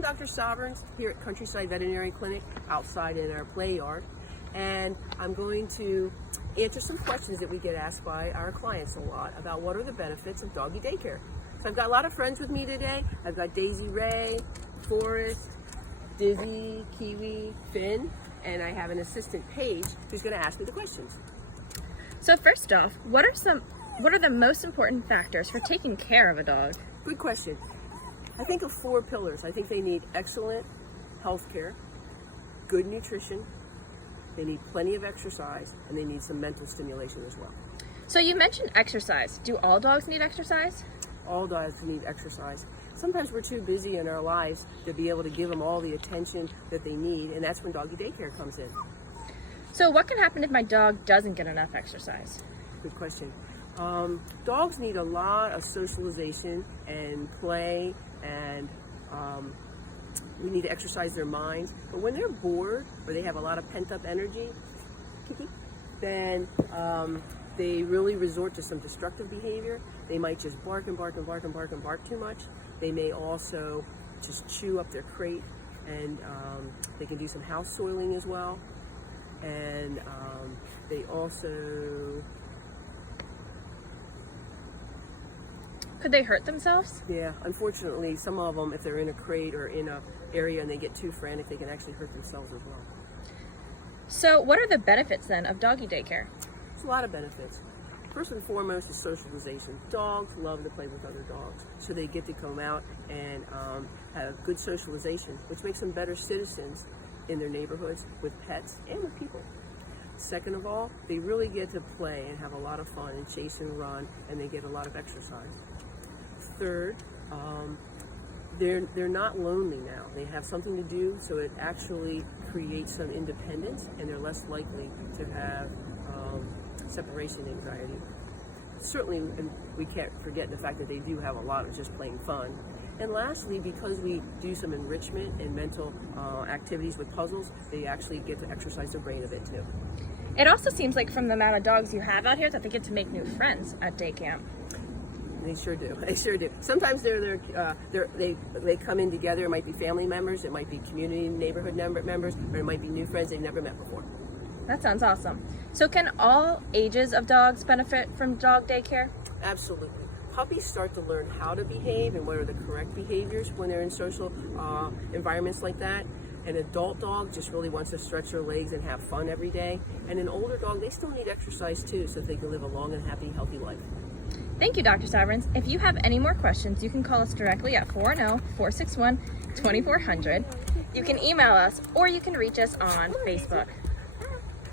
I'm Dr. Soverns here at Countryside Veterinary Clinic outside in our play yard, and I'm going to answer some questions that we get asked by our clients a lot about what are the benefits of doggy daycare. So I've got a lot of friends with me today. I've got Daisy Ray, Forrest, Dizzy, Kiwi, Finn, and I have an assistant, Paige, who's going to ask me the questions. So first off, what are the most important factors for taking care of a dog? Good question. I think of 4 pillars. I think they need excellent health care, good nutrition, they need plenty of exercise, and they need some mental stimulation as well. So you mentioned exercise. Do all dogs need exercise? All dogs need exercise. Sometimes we're too busy in our lives to be able to give them all the attention that they need, and that's when doggy daycare comes in. So what can happen if my dog doesn't get enough exercise? Good question. Dogs need a lot of socialization and play, and we need to exercise their minds. But when they're bored or they have a lot of pent-up energy, then they really resort to some destructive behavior. They might just bark and bark and bark and bark and bark too much. They may also just chew up their crate, and they can do some house soiling as well. And they also... Could they hurt themselves? Yeah, unfortunately, some of them, if they're in a crate or in an area and they get too frantic, they can actually hurt themselves as well. So what are the benefits then of doggy daycare? There's a lot of benefits. First and foremost is socialization. Dogs love to play with other dogs, so they get to come out and have good socialization, which makes them better citizens in their neighborhoods with pets and with people. Second of all, they really get to play and have a lot of fun and chase and run, and they get a lot of exercise. Third, they're not lonely now. They have something to do, so it actually creates some independence, and they're less likely to have separation anxiety. Certainly, and we can't forget the fact that they do have a lot of just plain fun. And lastly, because we do some enrichment and mental activities with puzzles, they actually get to exercise their brain a bit too. It also seems like from the amount of dogs you have out here that they get to make new friends at day camp. They sure do. They sure do. Sometimes they come in together. It might be family members, it might be community neighborhood members, or it might be new friends they've never met before. That sounds awesome. So can all ages of dogs benefit from dog daycare? Absolutely. Puppies start to learn how to behave and what are the correct behaviors when they're in social environments like that. An adult dog just really wants to stretch their legs and have fun every day. And an older dog, they still need exercise too, so they can live a long and happy, healthy life. Thank you, Dr. Soverns. If you have any more questions, you can call us directly at 410-461-2400. You can email us, or you can reach us on Facebook.